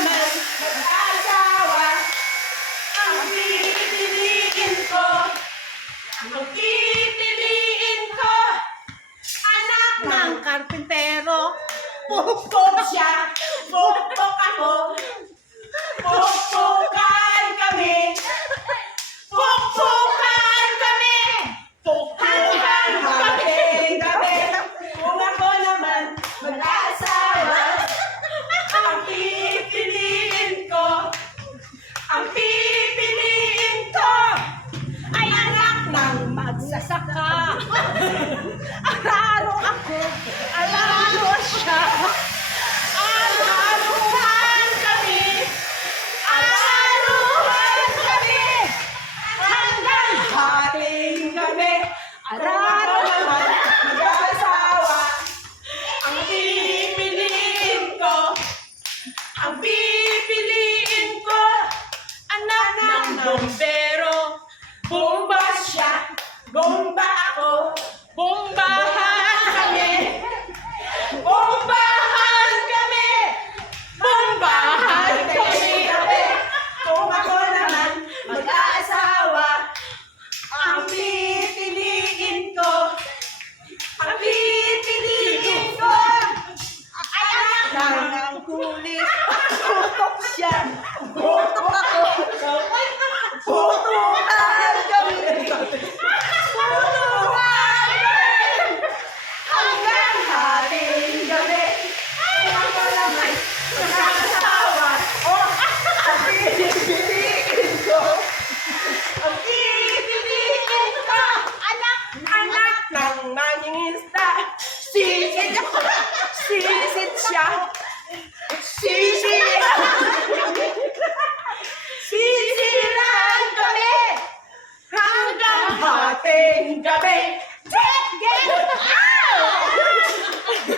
naman mag-asawa. Ang pipiliin ko, ang pipiliin ko, anak ng karpintero. Pukpok siya, pukpok ako, pukpukan kami, pukpukan kami, pukpukan gabi. Kung ako naman mag-asawa, ang pipiliin ko, ay anak ng magsasaka. Araro ako, araro siya. Araruhan kami, hanggang hating gabi. Araro naman mag-asawa, ang pipiliin ko, anak ng bombero. Bomba siya, bomba ako, bombahan kami, bombahan kami, bombahan kami. Kung ako naman mag-aasawa, ang pipiliin ko, ay anak ng kulis. Tutok siya, tutok ako, tutukan kami, hanggang hating gabi. Kung ako naman mag-asawa, ang pipiliin ko, anak ng mangingisda. Sisid ako, sisid siya, sisiran kami, hanggang hating gabi.